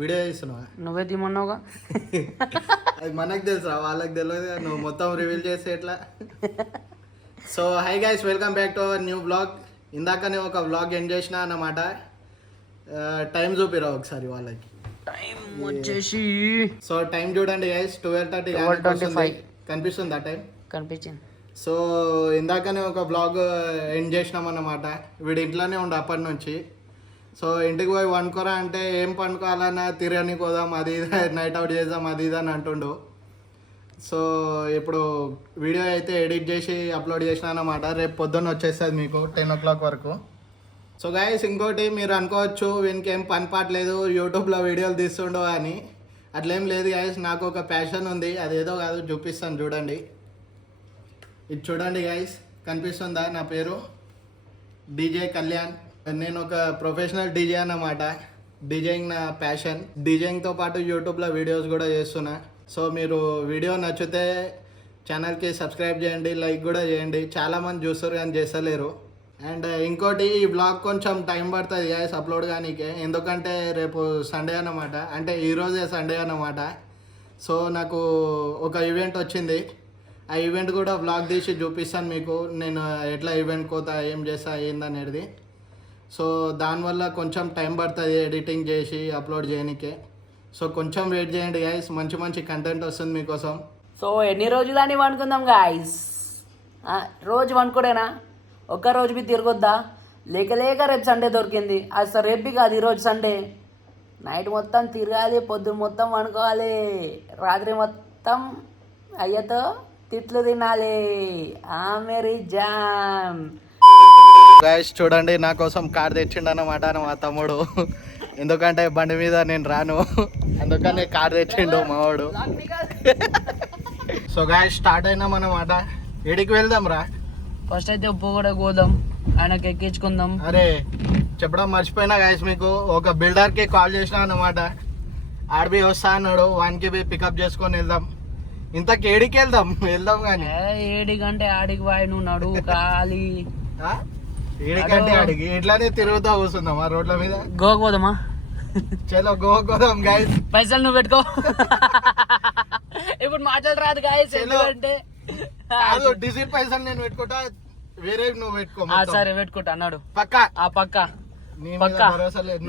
Video చేస్తున్నావా? నువ్వే తీమన్నావుగా. అది మనకు తెలుసా, వాళ్ళకి తెలియదు. నువ్వు మొత్తం రివీల్ చేస్తే ఎట్లా? So hi guys, welcome back to our new blog. ఇందాకనే ఒక బ్లాగ్ ఎండ్ చేసిన అన్నమాట. టైం చూపిరా ఒకసారి వాళ్ళకి. టైం వచ్చేసి సో టైం చూడండి గైస్, 12:30 కనిపిస్తుంది ఆ టైం. కనిపించింది. సో ఇందాకనే ఒక బ్లాగ్ ఎండ్ చేసినాం అన్నమాట. వీడి ఇంట్లోనే ఉండే అప్పటి నుంచి. సో ఇంటికి పోయి వండుకోరా అంటే ఏం పండుకోవాలన్నా తిరగని పోదాం, అది ఇది నైట్ అవుట్ చేద్దాం, అది ఇది అని అంటుండు. సో ఇప్పుడు వీడియో అయితే ఎడిట్ చేసి అప్లోడ్ చేసిన అన్నమాట. రేపు పొద్దున్న వచ్చేస్తుంది మీకు 10 o'clock వరకు. సో గైస్, ఇంకోటి మీరు అనుకోవచ్చు వీనికి ఏం పని పాటలేదు, యూట్యూబ్లో వీడియోలు తీస్తుండో అని. అట్లేం లేదు గైస్, నాకు ఒక ప్యాషన్ ఉంది. అదేదో కాదు, చూపిస్తాను చూడండి. ఇది చూడండి గైస్, కనిపిస్తుందా? నా పేరు డీజే కళ్యాణ్. నేను ఒక ప్రొఫెషనల్ డీజే అన్నమాట. డీజేయింగ్ నా ప్యాషన్. డీజేయింగ్తో పాటు యూట్యూబ్లో వీడియోస్ కూడా చేస్తున్నా. సో మీరు వీడియో నచ్చితే ఛానల్కి సబ్స్క్రైబ్ చేయండి, లైక్ కూడా చేయండి. చాలామంది చూస్తారు కానీ చేస్తలేరు. అండ్ ఇంకోటి, ఈ బ్లాగ్ కొంచెం టైం పడుతుంది గైస్ అప్లోడ్ కానీకే. ఎందుకంటే రేపు సండే అన్నమాట, అంటే ఈరోజే సండే అన్నమాట. సో నాకు ఒక ఈవెంట్ వచ్చింది. ఆ ఈవెంట్ కూడా బ్లాగ్ తీసి చూపిస్తాను మీకు. నేను ఎట్లా ఈవెంట్ కోతా, ఏం చేస్తా, ఏందనేది. సో దానివల్ల కొంచెం టైం పడుతుంది ఎడిటింగ్ చేసి అప్లోడ్ చేయడానికే. సో కొంచెం వెయిట్ చేయండి గైస్, మంచి మంచి కంటెంట్ వస్తుంది మీకోసం. సో ఎన్ని రోజులని వండుకుందాం గాయస్? రోజు వండుకోడేనా? ఒక్క రోజు బి తిరగొద్దా? లేక రేపు సండే దొరికింది. అసలు రేపు కాదు, ఈరోజు సండే. నైట్ మొత్తం తిరగాలి, పొద్దున్న మొత్తం వండుకోవాలి, రాత్రి మొత్తం అయ్యతో తిట్లు తినాలి. Mary jam. గైస్ చూడండి, నా కోసం కార్ తెచ్చిండు అన్నమాట మా తమ్ముడు. ఎందుకంటే బండి మీద నేను రాను, అందుకని కార్ తెచ్చిండు మావాడు. సో గైస్ స్టార్ట్ అయినాం అన్నమాట. ఎడికి వెళ్దాం రా? ఫస్ట్ అయితే ఉప్పు కూడా పోదాం, ఆయనకి ఎక్కించుకుందాం. అరే చెప్పడం మర్చిపోయినా గైస్ మీకు, ఒక బిల్డర్కి కాల్ చేసినా అన్నమాట. ఆడబి వస్తా అన్నాడు, వానికి బి పికప్ చేసుకొని వెళ్దాం. ఇంతకు ఏడికి వెళ్దాం కానీ ఏడికంటే ఆడికి వాయి, నువ్వు నడువు ఖాళీ. ఏడికంటే ఆడికి ఇట్లానే తిరుగుతా కూర్చుందాం ఆ రోడ్ల మీద. గోకు పోదామా? చలో గోకు పోదాం గైస్. పైసలు నువ్వు పెట్టుకో. ఇప్పుడు మాటలు రాదు గైస్, ఎందుకంటే కాదు, డిజిట్ పైసలు నేను పెట్టుకుంటా, వేరే నువ్వు పెట్టుకో. సరే పెట్టుకుంటా అన్నాడు. పక్కా పక్కా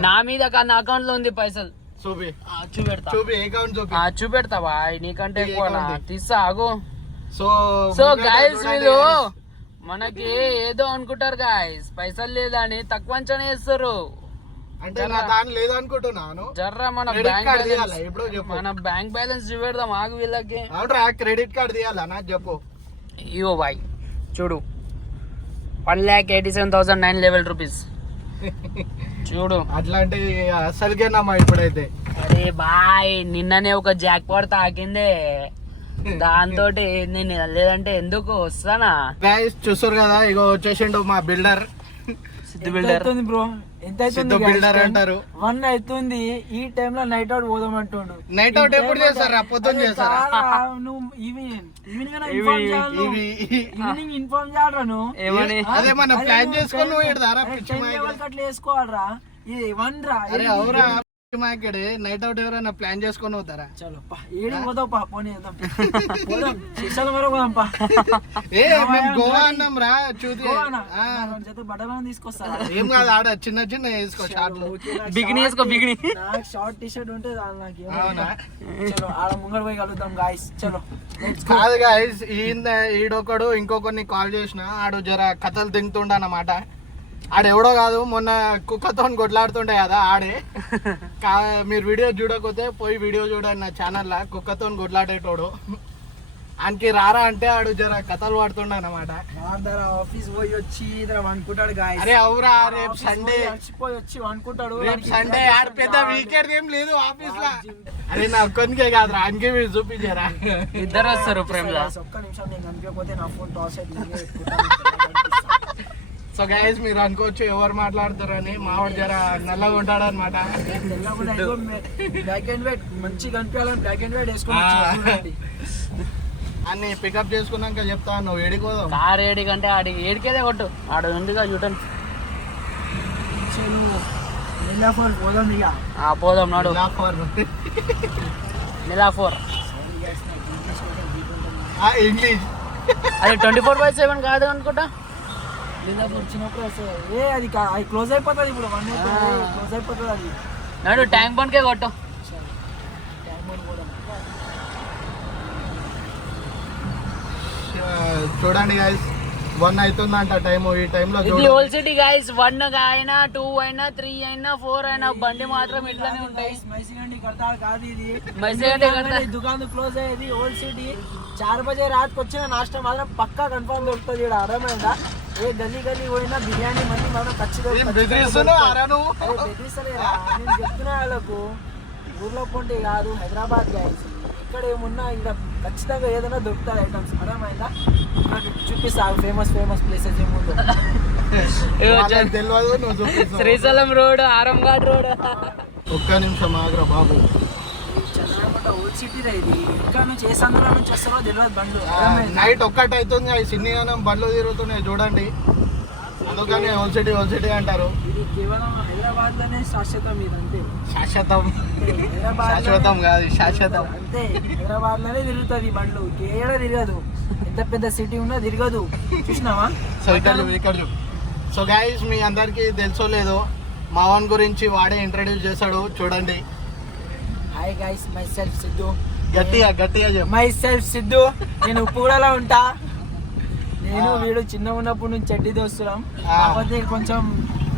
నా మీద నా అకౌంట్ లో ఉంది పైసలు. చూపెడతావా? నీకంటే ఎక్కువ తీస్తా ఆగు. సో గాయస్, వీళ్ళు మనకి ఏదో అనుకుంటారు గాయస్, పైసలు లేదని తక్కువ అంచనా వేస్తారు. జర్రా మన బ్యాంక్ బ్యాలెన్స్ చూపెడదాం ఆగు వీళ్ళకి. క్రెడిట్ కార్డ్ తీయాలా నాకు చెప్పు. ఇవో బాయ్ చూడు, 1,87,911 రూపీస్ చూడు. అట్లాంటి అసలుకేనమ్మా ఇప్పుడైతే. అరే బాయ్, నిన్ననే ఒక జాక్ పాట్ తాకిందే, దాంతో నేను లేదంటే ఎందుకు వస్తానా. గైస్ చూస్తారు కదా, ఇగో వచ్చేసిండు మా బిల్డర్. Siddhu builder bro. ఎంత బిల్డర్ అంటారు. 1 అవుతుంది. ఈ టైం లో నైట్ అవుట్ పోదాం అంటుండు. నైట్ అవుట్ ఎప్పుడు చేస్తారా? పొద్దున్న చేస్తారా? నువ్వు ఈవినింగ్ ఇన్ఫార్మ్ చేయాలరా నువ్వు. అదే మనం ప్లాన్ చేసుకొని అట్లా వేసుకోవాలరా. ఇది 1 రా. అరే అవురా, నైట్ అవుట్ ఎవరైనా ప్లాన్ చేసుకొని పోతారా? చలో ఏడికి పోతావు పా, పోనీ పోదాం. శిక్షల వరకు పోదాం పా. గోవా అన్నాం రా. చూసి బట్టలు తీసుకొస్తా. ఏం కాదు, ఆడ చిన్న చిన్న వేసుకో, షార్ట్లు. బిగిని వేసుకో, బిగిని. నాకు షార్ట్ టీ షర్ట్ ఉంటే నాకు చలో ఆడ ముంగడు పోయి కలుద్దాం గాయస్. చలో. కాదు గాయస్, ఈడొకడు ఇంకొకరిని కాల్ చేసిన, ఆడు జర కథలు తింటుండ అన్నమాట. ఆడెవడో కాదు, మొన్న కుక్కతో కొట్లాడుతుండే కదా ఆడే. మీరు వీడియో చూడకపోతే పోయి వీడియో చూడండి నా ఛానల్లో. కుక్కతో కొట్లాడేటోడు, ఆయనకి రారా అంటే ఆడు జర కథలు పడుతుండ అనమాట. ఆఫీస్ పోయి వచ్చి అనుకుంటాడు. అరే అవురా, రేపు సండే వచ్చి అనుకుంటాడు. రేపు సండే ఆడ పెద్ద వీకెండ్ ఏం లేదు ఆఫీస్ లో. అరే నా ఒక్కనికే కాదు, ఆయనకే మీరు చూపించారా? ఇద్దరు వస్తారు ప్రేమ. ఒక్క నిమిషం నేను కనిపించకపోతే నా ఫోన్ టాస్ అయితే. సో గైస్ మీరు అనుకోవచ్చు ఎవరు మాట్లాడుతారని, మావాడు జర నల్లగా ఉంటాడు అనమాట. బ్లాక్ అండ్ వైట్ మంచిగా కనిపించాలని బ్లాక్ అండ్ వైట్ వేసుకుని అన్ని పికప్ చేసుకున్నాక చెప్తా. నువ్వు ఏడికోదాం? కార్ ఏడికంటే ఆడికి ఏడికేదే కొట్టు, ఆడ ఉందిగా యూటర్న్. లీలాఫోర్ పోదాం ఇక. పోదాం నాడు Lafar. నిలాఫోర్. English. అది 24/7 కాదు అనుకుంటా. లీలాఫోర్ వచ్చినప్పుడు వస్తుంది. అది అది క్లోజ్ అయిపోతుంది ఇప్పుడు 1 month క్లోజ్ అయిపోతుంది అది. నాడు ట్యాంక్ బండ్కే కొట్టు. ట్యాంక్ బండ్ పోదాం. చూడండి గైస్ 1 అవుతుందంట టైం. ఈ టైంలో ఇది ఓల్ సిటీ గైస్. 1 అయినా 2 అయినా 3 అయినా 4 అయినా బండి మాత్రం ఇట్లానే ఉంటాయి. మైసిగండి కడతారు కాదు ఇది. మైసిగండి కడతారు. దుకాణం క్లోజ్ అయ్యేది ఓల్డ్ సిటీ. 4 बजे రాత్రికి వచ్చిన నాష్టా మాత్రం పక్కా కన్ఫర్మ్ దొరుకుతుంది. ఇక్కడ అర్థమైందా? ఏ గల్లీ గల్లీ పోయినా బిర్యానీ మంది మాత్రం ఖచ్చితంగా బెదిరిస్తలేరా? నేను చెప్తున్నా వాళ్ళకు, ఊర్లో పొంటి కాదు హైదరాబాద్ గైస్. ఇక్కడ ఏమున్నా ఇంకా ఖచ్చితంగా ఏదైనా దొరుకుతాయి ఐటమ్స్. అర్థమైందా? చూపిస్తా ఫేమస్ ప్లేసెస్ ఏముందో. తెలియదు, నువ్వు చూపిస్తావు. Srisailam road, Aramghat road. ఒక్క నిమిషం ఆగ్రా బాబు. చంద్రమట ఓల్డ్ సిటీ రా ఇది. ఇక్కడ నుంచి ఏ సందులో నుంచి వస్తారో తెలియదు బండ్లు. నైట్ 1 అవుతుంది. సిన్నిగానం బండ్లు తిరుగుతున్నాయి చూడండి. అందుకని ఓల్డ్ సిటీ అంటారు. ఇది కేవలం హైదరాబాద్ లోనే శాశ్వతం. ఇది అంతే శాశ్వతం. హైదరాబాద్ శాశ్వతం కాదు, శాశ్వతం. అంతే హైదరాబాద్ లోనే తిరుగుతుంది ఈ బండ్లు. ఏడ తిరగదు. ఎంత పెద్ద సిటీ ఉన్నా తిరగదు. చూసినావా? సో ఇక్కడ సో గైస్ మీ అందరికి తెలుసో లేదో మావన్ గురించి వాడే ఇంట్రడ్యూస్ చేశాడు చూడండి. Hi guys, my self Siddhu. గట్టిగా చెప్పు. My self Siddhu. నేను ఉప్పుగూడలో ఉంటా. నేను వీడు చిన్న ఉన్నప్పుడు నుంచి చెడ్డి దోస్తున్నాం. కాకపోతే కొంచెం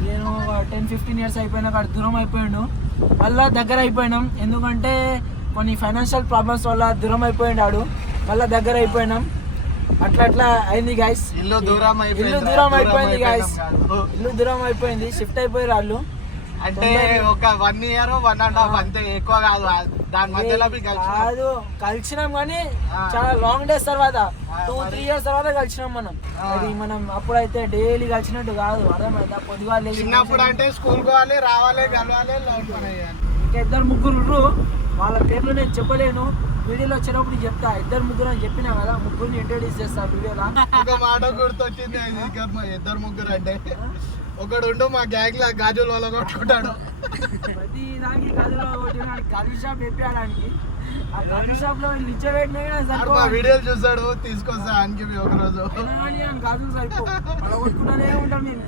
నేను 10-15 years అయిపోయినాక దూరం అయిపోయాడు. మళ్ళీ దగ్గర అయిపోయినాం. ఎందుకంటే కొన్ని ఫైనాన్షియల్ ప్రాబ్లమ్స్ వల్ల దూరం అయిపోయినాడు. మళ్ళీ దగ్గర అయిపోయినాం. అట్లా అయింది గైస్. ఇల్లు దూరం అయిపోయింది గైస్. ఇల్లు దూరం అయిపోయింది. షిఫ్ట్ అయిపోయారు వాళ్ళు. అంటే ఒక 1 year 1.5 అంతే, ఎక్కువ కాదు. దాని మధ్యలో కాదు కలిసినాం కానీ చాలా లాంగ్ డేస్ తర్వాత 2-3 years తర్వాత కలిసినాం మనం. అది మనం అప్పుడైతే డైలీ కలిసినట్టు కాదు. అర్థమైందా? పొద్దుగాల చిన్నప్పుడు అంటే స్కూల్ పోవాలి, రావాలి, కలవాలి. ఇంకా 2-3 వాళ్ళ పేర్లు నేను చెప్పలేను. వీడియోలో వచ్చినప్పుడు చెప్తా. 2-3 అని చెప్పినా కదా, ముగ్గురిని ఇంట్రడ్యూస్ చేస్తా వీడియోలో. ఒక మాట గుర్తొచ్చింది. 2-3 అంటే ఒకడు ఉండు మా గ్యాంగ్ లా గాజుల వల్ల కొట్టుకుంటాడు. ప్రతి దానికి గాజులో కొట్టినాడు. గాజు షాప్ చెప్పడానికి ఆ గాజు షాప్ లో నిల్చోబెట్టినా వీడియోలు చూస్తాడు. తీసుకొస్తా అనికి ఒక రోజు గాజులు సరిపో అలా కొట్టుకుంటూనే ఉంటాం. మేము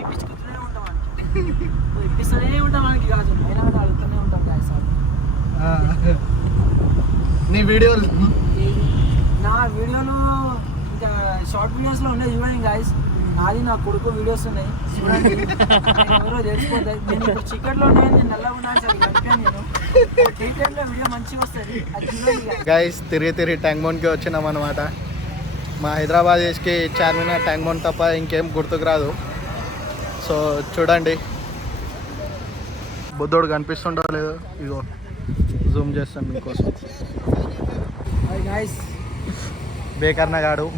ఇప్పించుకుంటూనే ఉంటాం. ఇప్పిస్తూనే ఉంటాం మనకి గాజులు. అయినా అడుగుతూనే ఉంటాం గాయస్. నీ వీడియోలు నా వీడియోలు ఇంకా షార్ట్ వీడియోస్ లో ఉన్నాయి చూడండి గాయస్. నాది నా కొడుకు వీడియోస్ ఉన్నాయి చూడండి. ఎవరో తెలిసిపోతాయి. నేను ఇప్పుడు చికెన్ లో ఉన్నాను. నేను నల్లగా ఉన్నాను సరే కలిపాను. నేను డీటెయిల్ లో వీడియో మంచిగా వస్తుంది. అది చూడండి గైస్. తిరిగి ట్యాంక్ బండ్కి వచ్చినాం అనమాట. మా హైదరాబాద్కి చార్మినార్, ట్యాంక్ బండ్ తప్ప ఇంకేం గుర్తుకు రాదు. సో చూడండి బుద్ధుడు కనిపిస్తుండో లేదో. ఇగో జూమ్ చేస్తాను మీకోసం. గాయస్ బేకర్న గాడు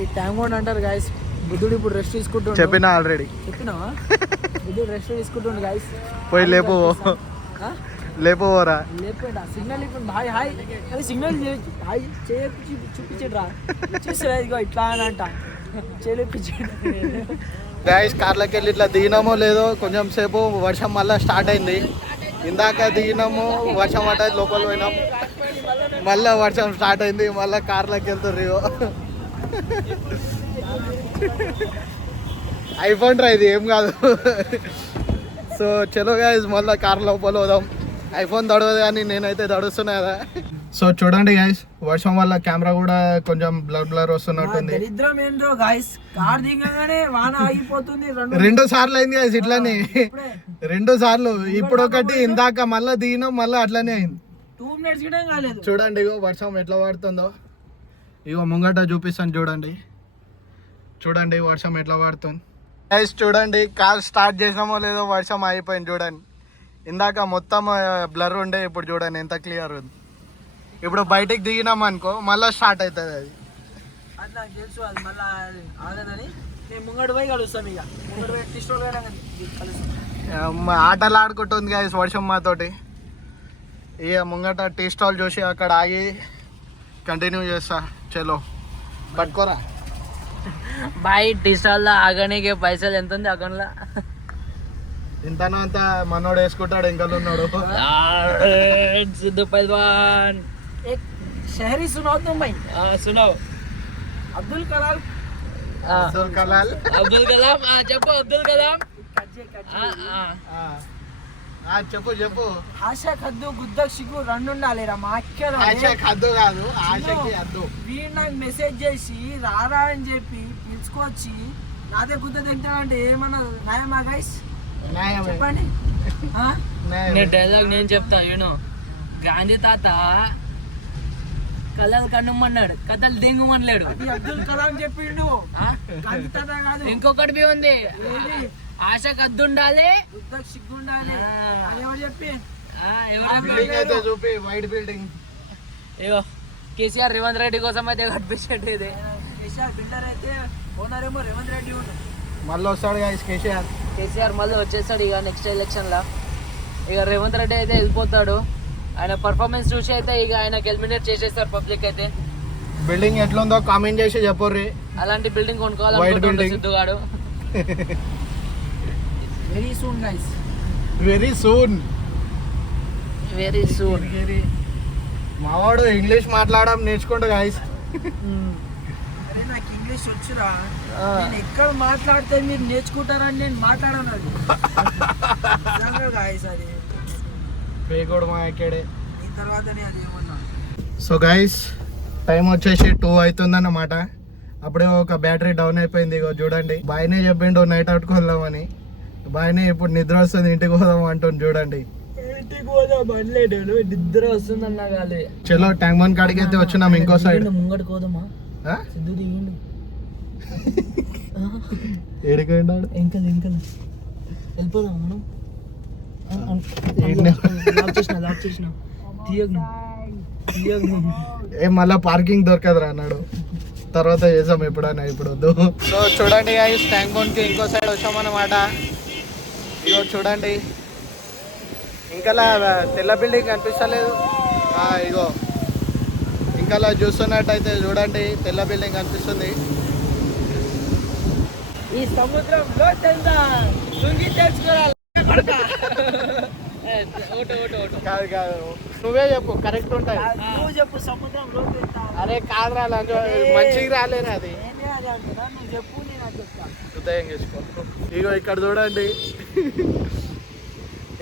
ఈ ట్యాంక్ బండ్ అంటారు గాయస్. బుద్ధుడు ఇప్పుడు రెస్ట్ తీసుకుంటుండు. చెప్పినా ఆల్రెడీ. చెప్పినావా? బుద్ధుడు రెస్ట్ తీసుకుంటుండు గాయస్. పోయి లేపోరా. లేపేట సిగ్నల్ ఇప్పుడు హాయ్ హాయ్ అది సిగ్నల్ హాయ్ చేపి చూపించరా. చూసా ఇదిగో ఇట్లా అని అంట చేపించాడు. గాయస్ కార్లోకి వెళ్ళి ఇట్లా దిగినామో లేదో కొంచెం సేపు వర్షం మళ్ళీ స్టార్ట్ అయింది. ఇందాక దిగినాము, వర్షం పడ్డది, లోపల పోయినాం, మళ్ళీ వర్షం స్టార్ట్ అయింది. మళ్ళీ కార్లోకి వెళ్తుర్రు. ఐఫోన్ రా ఇది, ఏం కాదు. సో చలో గైస్ మళ్ళీ కార్ లోపల పోదాం. ఐఫోన్ దడవదు కానీ నేనైతే దడుస్తున్నా కదా. సో చూడండి గైస్ వర్షం వల్ల కెమెరా కూడా కొంచెం బ్లర్ వస్తున్నట్టుంది. దరిద్రం ఏంటో గైస్, కార్ దిగగానే వాన ఆగిపోతుంది. 2 సార్లు అయింది గైస్ ఇట్లానే. 2 సార్లు. ఇప్పుడు ఒకటి ఇందాక మళ్ళీ దిగినాం, మళ్ళీ అట్లానే అయింది. 2 minutes కూడా కాలేదు. చూడండి ఇగో వర్షం ఎట్లా పడుతుందో. ఇగో ముంగట చూపిస్తాను చూడండి. వర్షం ఎట్లా పడుతుంది గైస్. చూడండి కార్ స్టార్ట్ చేసినామో లేదో వర్షం అయిపోయింది చూడండి. ఇందాక మొత్తం బ్లర్ ఉండే, ఇప్పుడు చూడండి ఎంత క్లియర్ ఉంది. ఇప్పుడు బయటికి దిగినాం అనుకో మళ్ళీ స్టార్ట్ అవుతుంది అది. అది నాకు తెలుసు, అది మళ్ళీ ఆగదని. మేము ముంగడు పోయి కలుస్తాం. ఇక ముంగడు పోయి టీ స్టోర్ కలుస్తాం. ఆటలు ఆడుకుంటుంది గైస్ వర్షం మాతోటి. ఇక ముంగట టీ స్టాల్ చూసి అక్కడ ఆగి కంటిన్యూ చేస్తా. చలో పట్టుకోరా బాయ్. టీ స్టాల్లో ఆగడానికి పైసలు ఎంత ఉంది అకౌంట్లో? ఇంతనో అంత మనోడు వేసుకుంటాడు ఇంకా ఉన్నాడు. सिद्धू पहलवान एक शहरी सुनाओ तुम भाई. सुनाओ. अब्दुल कलाम. అబ్దుల్ కలాల్. अब्दुल कलाम చెప్పు अब्दुल कलाम. చెప్పు చెప్పు. ఆశ కద్దు గుద్దకు సిగ్గు రెండు ఉండాలిరా మా అక్కరా. ఆశకి హద్దు కాదు, ఆశకి హద్దు. వీడు నాకు మెసేజ్ చేసి రారా అని చెప్పి పిలుచుకొచ్చి నాదే గుద్ద తింటానంటే ఏమన్నా న్యాయమా గైస్ చెప్పండి. నేను డైలాగ్ నేను చెప్తా యూనో. గాంధీ తాత కథలు కన్నుమన్నాడు, కథలు దింగుమనలేడు. అది అబ్దుల్ కలాం చెప్పిండు. గాంధీ తాత కాదు. ఇంకొకటి బి ఉంది, ఆశ కద్దు ఉండాలి గుద్దకు సిగ్గు ఉండాలి. అది ఎవరు చెప్పి బిల్డింగ్ అయితే చూపి, వైట్ బిల్డింగ్. ఇగో కేసీఆర్ రేవంత్ రెడ్డి కోసం అయితే కనిపించండి. ఇది కేసీఆర్ బిల్డర్ అయితే ఓనర్ ఏమో రేవంత్ రెడ్డి ఉండు. మళ్ళీ వస్తాడు గాయస్ కేసీఆర్ మళ్ళీ వచ్చేస్తాడు ఇక నెక్స్ట్ ఎలక్షన్లో. ఇక రేవంత్ రెడ్డి అయితే వెళ్ళిపోతాడు. ఆయన పర్ఫార్మెన్స్ చూసి అయితే ఇక ఆయనకి ఎలిమినేట్ చేసేస్తారు పబ్లిక్ అయితే. బిల్డింగ్ ఎట్లుందో కామెంట్ చేసి చెప్పర్రి. అలాంటి బిల్డింగ్ కొనుక్కోవాలి సిద్ధుగాడు. Very soon guys, very soon. Very soon. మావాడు ఇంగ్లీష్ మాట్లాడడం నేర్చుకోండు గాయస్. అరే నాకు ఇంగ్లీష్ వచ్చురా, నేను ఎక్కడ మాట్లాడితే మీరు నేర్చుకుంటారని నేను మాట్లాడను. అది గాయస్, అది పేగోడు మా ఎక్కడే. ఈ తర్వాతనే అది ఏమన్నా. సో గైస్ టైం వచ్చేసి 2 అవుతుందన్నమాట. అప్పుడే ఒక బ్యాటరీ డౌన్ అయిపోయింది. ఇగో చూడండి, బాయ్నే చెప్పిండు నైట్ అవుట్కి వెళ్దామని. బాయ్నే ఇప్పుడు నిద్ర వస్తుంది ఇంటికి పోదాం అంటుంది. చూడండి ఇంటికి పోదాం అనలేడు, నిద్ర వస్తుంది అన్నా కాలే. చలో ట్యాంక్ బండ్ కాడికి అయితే వచ్చినాం. ఇంకో సైడ్ ముంగటి కోదమా సిద్ధు దిగిండు. ఏడిపోయినాడు. ఇంకా వెళ్ళిపోదాం మనం. ఏ మళ్ళా పార్కింగ్ దొరకదురా అన్నాడు. తర్వాత చేసాం ఎప్పుడైనా, ఇప్పుడు వద్దు. సో చూడండి ట్యాంక్ బండ్కి ఇంకో సైడ్ వచ్చామన్నమాట. ఇగో చూడండి, ఇంకా తెల్ల బిల్డింగ్ కనిపిస్తలేదు. ఇగో ఇంకా చూస్తున్నట్టయితే చూడండి, తెల్ల బిల్డింగ్ కనిపిస్తుంది. ఈ సముద్రంలో కాదు కాదు, నువ్వే చెప్పు, కరెక్ట్ ఉంటాయి. నువ్వు చెప్పు, సముద్రంలో అరే కాదురా, మంచిగా రాలేరా అది. నువ్వు చెప్పు, నేను అది చెప్తాను. హృదయం చేసుకో. ఇగో ఇక్కడ చూడండి,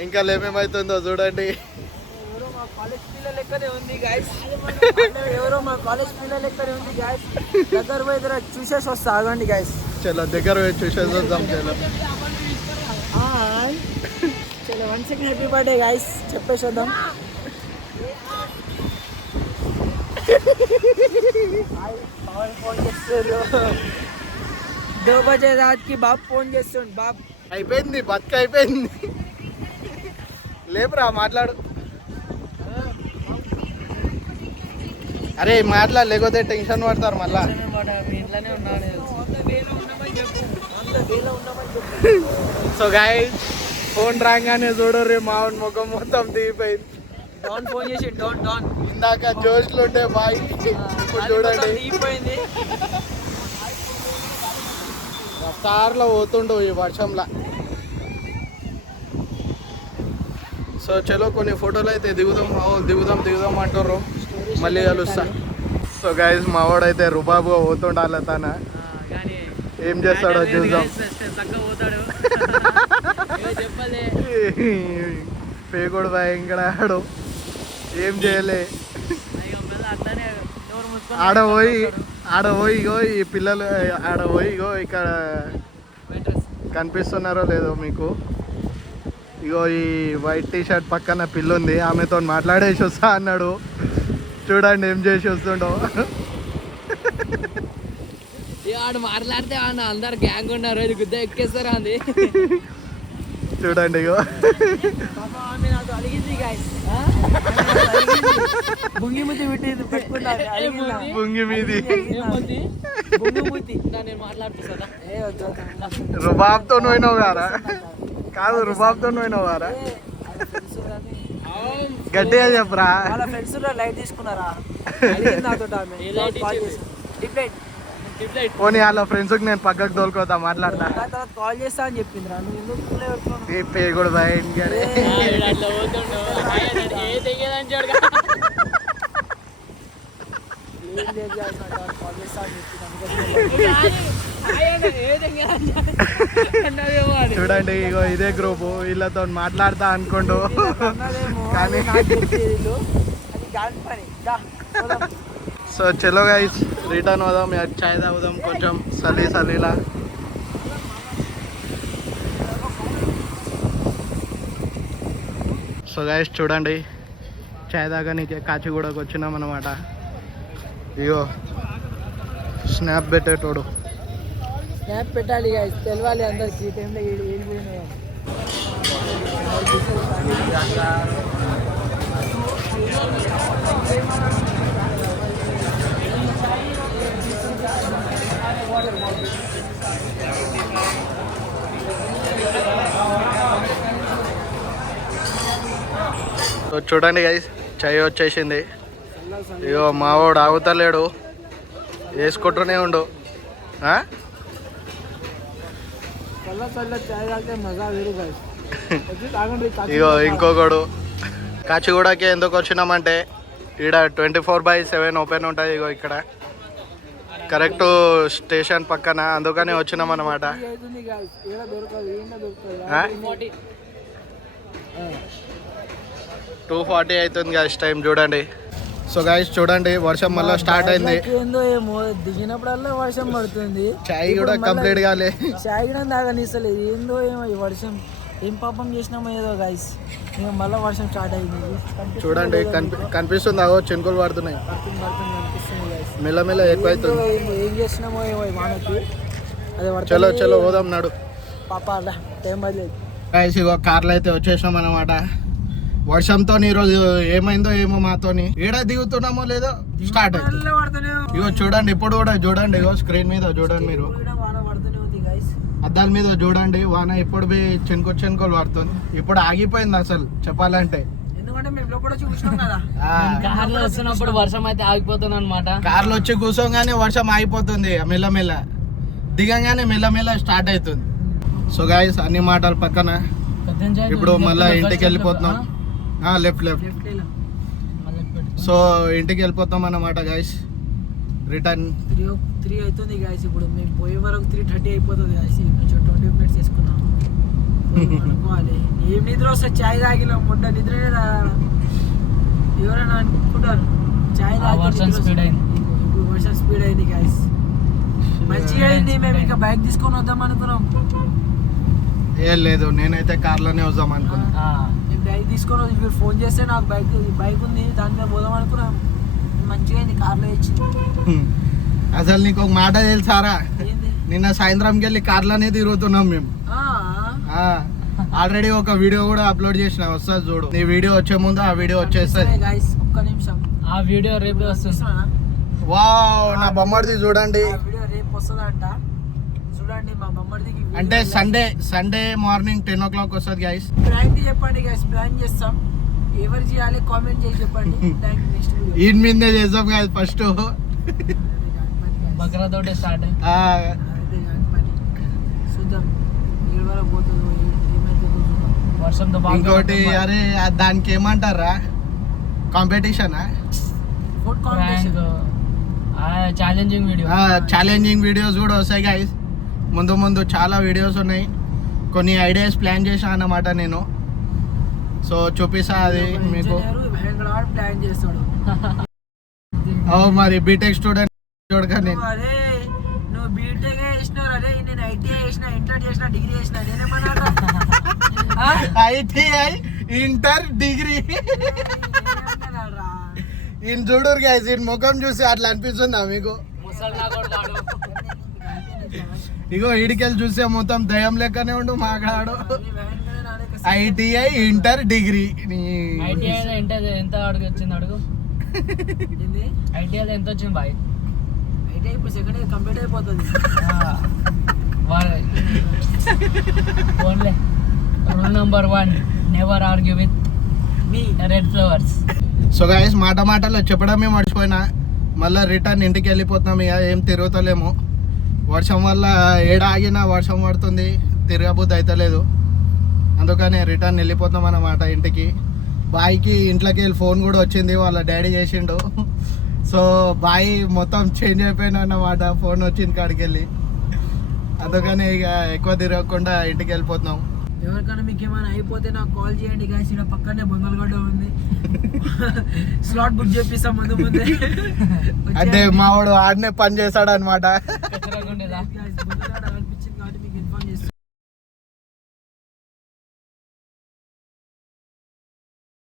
ఇంకా ఏమేమవుతుందో చూడండి. ఎవరో మా కాలేజ్ పిల్లల లెక్కనే ఉంది గాయస్. ఎవరో మా కాలేజ్ పిల్లల లెక్కనే ఉంది గాయస్. దగ్గర పోయి చూసేసి వస్తా, ఆగండి గాయస్. చలో దగ్గర పోయి చూసేసి వద్దాం. చలో చలో 1 సెకండ్ హ్యాపీ బర్త్డే గాయస్ చెప్పేసి వద్దాం. 2 बजे रात की बाप ఫోన్ చేస్తుండు. బాబ్ అయిపోయింది, బతుక అయిపోయింది. లేపురా, మాట్లాడు. అరే మాట్లాడు, లేకపోతే టెన్షన్ పడతారు మళ్ళా. ఇంట్లోనే ఉన్నాడు. సో గైస్ ఫోన్ రాగానే చూడరు, మామూలు ముఖం మొత్తం దిగిపోయింది. డౌన్ ఫోన్ చేసి డౌన్ ఇందాక జోష్లు ఉంటే బాయ్, ఇప్పుడు చూడండి దిగిపోయింది. రఫ్తార్లో పోతుండు ఈ వర్షంలో. సో చలో కొన్ని ఫోటోలు అయితే దిగుదాం అంటారు. మళ్ళీ కలుస్తా. సో గైస్ మావాడైతే రుబాబుగా పోతుండాల. తన ఏం చేస్తాడో చూద్దాం. పేకోడు భయంకర ఆడు, ఏం చేయలే. ఆడ పోయి ఇగో ఈ పిల్లలు ఆడ పోయి ఇగో ఇక్కడ కనిపిస్తున్నారో లేదో మీకు. ఇగో ఈ వైట్ టీ షర్ట్ పక్కన పిల్ల ఉంది, ఆమెతో మాట్లాడేసి వస్తా అన్నాడు. చూడండి ఏం చేసి వస్తుండో. ఆడు మాట్లాడితే అందరు గ్యాంగ్ ఉన్నారు, ఇది గుద్ద ఎక్కేస్తారా అంది. చూడండి ఇగో బుంగి ముద్ది బుంగి మీది నేను మాట్లాడుతున్నా. రుబాబ్తో పోయినావు గారా? కాదు, రుబాబ్తో పోయినావు గారా? గట్టిగా చెప్పరా. వాళ్ళ ఫ్రెండ్స్ లైట్ తీసుకున్నారా? నాతో పోనీ వాళ్ళ ఫ్రెండ్స్కి నేను పక్కకు తోలుకోతా మాట్లాడతా తర్వాత కాల్ చేస్తా అని చెప్పిందిరా నువ్వు ఎందుకు ఫోన్ పెట్టుకున్నావు? ఈ పేరు కూడా భయ ఏం లేదు guys, నాకు తర్వాత కాల్ చేస్తా అని చెప్పింది. చూడండి ఇగో ఇదే గ్రూప్ వీళ్ళతో మాట్లాడతా అనుకోండు అన్నదేమో కానీ నాకు చెప్పేది వీళ్ళు. అది గాని పని దా, పోదాం. సో చలో గైస్ రిటర్న్ అవుదాం చాయ్ తాగుదాం కొంచెం సలీలా సో గైస్ చూడండి చాయ్ తాగనీకే కాచిగూడకు వచ్చినాం అన్నమాట. ఇగో స్నాప్ పెట్టేటోడు స్నాప్ పెట్టాలి guys, తెలవాలి అందరికి ఈ టైంలో ఏం పోయినాయి. సో చూడండి గైస్ చాయ్ వచ్చేసింది. ఇగో మావాడు ఆగుతలేడు వేసుకుంటూనే ఉండు. చల్ల చాయ్ తాగితే మజా వేరు guys. వచ్చి తాగండి. ఇగో ఇంకొకడు కాచిగూడకి ఎందుకు వచ్చినామంటే ఇక్కడ 24/7 ఓపెన్ ఉంటుంది. ఇగో ఇక్కడ కరెక్ట్ స్టేషన్ పక్కన, అందుకనే వచ్చినాం అన్నమాట. అవుతుంది guys, ఏడ దొరకదు, ఏడ దొరకదు. 2:40 అవుతుంది గైస్ టైం చూడండి. సో గైస్ చూడండి వర్షం మళ్ళీ స్టార్ట్ అయింది. ఏందో ఏమో దిగినప్పుడల్లా వర్షం పడుతుంది. చాయ్ కూడా కంప్లీట్ కాలే, చాయ్ కూడా తాగనిస్తలేదు. ఏందో ఏమో ఈ వర్షం, ఏం పాపం చేసినామో ఏదో గైస్. మేము మళ్ళీ వర్షం స్టార్ట్ అయింది. చూడండి కనిపిస్తుంది అగో చినుకులు పడుతున్నాయి. అనిపిస్తుంది గైస్. మెల్లమెల్ల ఎక్కువ అవుతుంది. ఏం చేసినామో ఏమో ఈ వానకి. అదే చలో పోదాం నాడు పాప అలా టైం బయలేదు. గైస్ ఇగో కార్లో అయితే వచ్చేసాం అన్నమాట. వర్షంతో ఈరోజు ఏమైందో ఏమో మాతోని ఏడ దిగుతున్నామో లేదో స్టార్ట్ అవుతుంది. ఇగో చూడండి ఇప్పుడు కూడా చూడండి, ఇగో స్క్రీన్ మీద చూడండి, మీరు వాన పడుతూనే ఉంది గైస్. అద్దాల మీద చూడండి వాన ఇప్పుడు చినుకులు పడుతుంది. ఇప్పుడు ఆగిపోయింది అసలు చెప్పాలంటే. ఎందుకంటే మేము లోపల చూసినాం కదా, కార్లో వస్తున్నప్పుడు వర్షం అయితే ఆగిపోతుంది అనమాట. కార్లో వచ్చి కూర్చోగానే వర్షం ఆగిపోతుంది, మెల్లమెల్ల దిగంగానే మెల్లమెల్ల స్టార్ట్ అవుతుంది. సో గైస్ అన్ని మాటలు పక్కన ఇప్పుడు మళ్ళీ ఇంటికి వెళ్ళిపోతున్నాం. లెఫ్ట్ సో ఇంటికి వెళ్ళిపోతాం అన్నమాట గైస్. రిటర్న్ 3 అవుతుంది గైస్. ఇప్పుడు మేము పోయే వరకు 3:30 అయిపోతుంది గైస్. కొంచెం 20 minutes వేసుకున్నాం అనుకోవాలి. ఏం నిద్ర వస్తే చాయ్ తాగినాం, మొట్ట నిద్రనే ఎవరైనా అనుకుంటారు చాయ్ తాగి వర్షం స్పీడ్ అయింది. ఇప్పుడు వర్షం స్పీడ్ అయింది గైస్. మంచిగా అయింది. మేము ఇంకా బైక్ తీసుకొని వద్దాం అనుకున్నాం. ఏం లేదు, నేనైతే కార్లోనే వద్దాం అనుకున్నా. బైక్ తీసుకొని ఇప్పుడు ఫోన్ చేస్తే నాకు బైక్ ఉంది, దాని మీద పోదాం అనుకున్నాం. మంచిగా అయింది, కార్లో ఇచ్చింది. అసలు నీకు ఒక మాట తెలుసారా, ఏంది? నిన్న సాయంత్రంకి వెళ్ళి కార్లోనే తిరుగుతున్నాం మేము. ఆల్రెడీ ఒక వీడియో కూడా అప్లోడ్ చేసిన, వస్తుంది చూడు. నీ వీడియో వచ్చే ముందు ఆ వీడియో వచ్చేస్తుంది గైస్. ఒక్క నిమిషం, ఆ వీడియో రేపు వస్తుంది. వావ్ నా బొమ్మడిది చూడండి. ఆ వీడియో రేపు వస్తుందంట, చూడండి. మా బొమ్మడిదికి అంటే సండే మార్నింగ్ 10 o'clock వస్తుంది గైస్. ప్రాంక్ చెప్పండి గైస్, ప్రాంక్ చేస్తాం. ఎవరు చేయాలి కామెంట్ చేసి చెప్పండి. నెక్స్ట్ వీడియో ఈయన మీదే చేద్దాం గైస్. ఫస్ట్ బక్రా తోటే స్టార్ట్. చూద్దాం ఏడు వరకు పోతుందో ఏమైతే వర్షంతో ఇంకోటి అరే దానికి ఏమంటారా, competition food competition, challenging video. Challenging videos కూడా వస్తాయి గైస్. ముందు చాలా వీడియోస్ ఉన్నాయి. కొన్ని ఐడియాస్ ప్లాన్ చేశాను అన్నమాట నేను. సో చూపిస్తా అది మీకు. ప్లాన్ చేస్తాడు. మరి బీటెక్ స్టూడెంట్ చూడగానే అరే నువ్వు బీటెక్ చేసినావు, అరే నేను ఐటీఐ చేసిన, ఇంటర్ చేసిన, డిగ్రీ చేసిన, నేనేమన్నా ఐటీఐ ఇంటర్ డిగ్రీ ఈయన చూడరు గైస్. ఈయన ముఖం చూసి అట్లా అనిపిస్తుందా మీకు? ఇగో ఈడికెళ్ళి చూసే మొత్తం దయ్యం లెక్కనే ఉండు మాట్లాడు. ITI inter degree. ఎంత అడుగు వచ్చింది? అడుగు ఐటీఐ ఎంత వచ్చింది బాయ్? ఐటీఐ ఇప్పుడు సెకండ్ ఇయర్ కంప్లీట్ అయిపోతుంది. Only rule number 1, never argue with me red flowers. So guys మాటలో చెప్పడమే మర్చిపోయినా, మళ్ళీ రిటర్న్ ఇంటికి వెళ్ళిపోతున్నాం. ఇక ఏం తిరుగుతలేము, వర్షం వల్ల ఏడ ఆగినా వర్షం పడుతుంది, తిరగబుద్ధి అవుతలేదు. అందుకని రిటర్న్ వెళ్ళిపోతాం అన్నమాట ఇంటికి. బాయ్కి ఇంట్లోకి వెళ్ళి ఫోన్ కూడా వచ్చింది, వాళ్ళ డాడీ చేసిండు. సో బాయ్ మొత్తం చేంజ్ అయిపోయినా అన్నమాట ఫోన్ వచ్చింది కాడికి వెళ్ళి. అందుకని ఇక ఎక్కువ తిరగకుండా ఇంటికి వెళ్ళిపోతున్నాం. ఎవరికైనా మీకు ఏమైనా అయిపోతే నాకు కాల్ చేయండి గాయస్. ఇక్కడ పక్కనే బంగాళగడ్డ ఉంది, స్లాట్ బుక్ చేపిస్తాం ముందు ముందే. అంటే మా వాడు ఆడనే పని చేశాడు అనమాట. అనిపించింది కాబట్టి మీకు ఇన్ఫార్మ్ చేస్తాను.